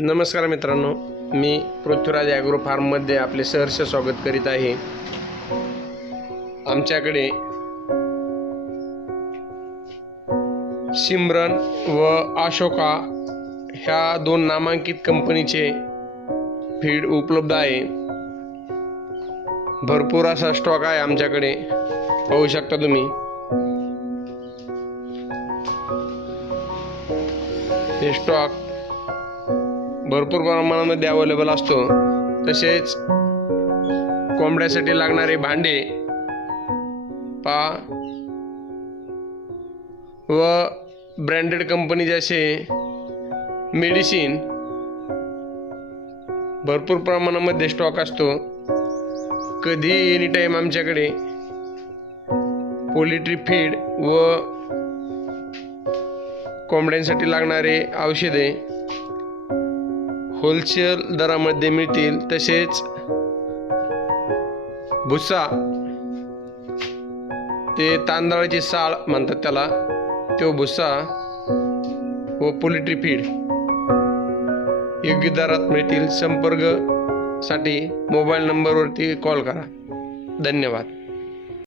नमस्कार मित्रांनो मी पृथ्वीराज ॲग्रो फार्ममध्ये आपले सहर्ष स्वागत करीत आहे. आमच्याकडे सिमरन व अशोका ह्या दोन नामांकित कंपनीचे फीड उपलब्ध आहे. भरपूर असा स्टॉक आहे आमच्याकडे. पाहू शकता तुम्ही. हे स्टॉक भरपूर प्रमाणामध्ये अवेलेबल असतो. तसेच कोंबड्यासाठी लागणारे भांडे पा व ब्रँडेड कंपनी जसे मेडिसिन भरपूर प्रमाणामध्ये स्टॉक असतो. कधी एनी टाईम आमच्याकडे पोल्ट्री फीड व कोंबड्यांसाठी लागणारे औषधे होलसेल दरामध्ये मिळतील तसेच भुसा ते तांदळाची साळ म्हणतात त्याला तो भुसा व पोल्ट्री फीड योग्य दरात मिळतील. संपर्कसाठी मोबाईल नंबरवरती कॉल करा. धन्यवाद.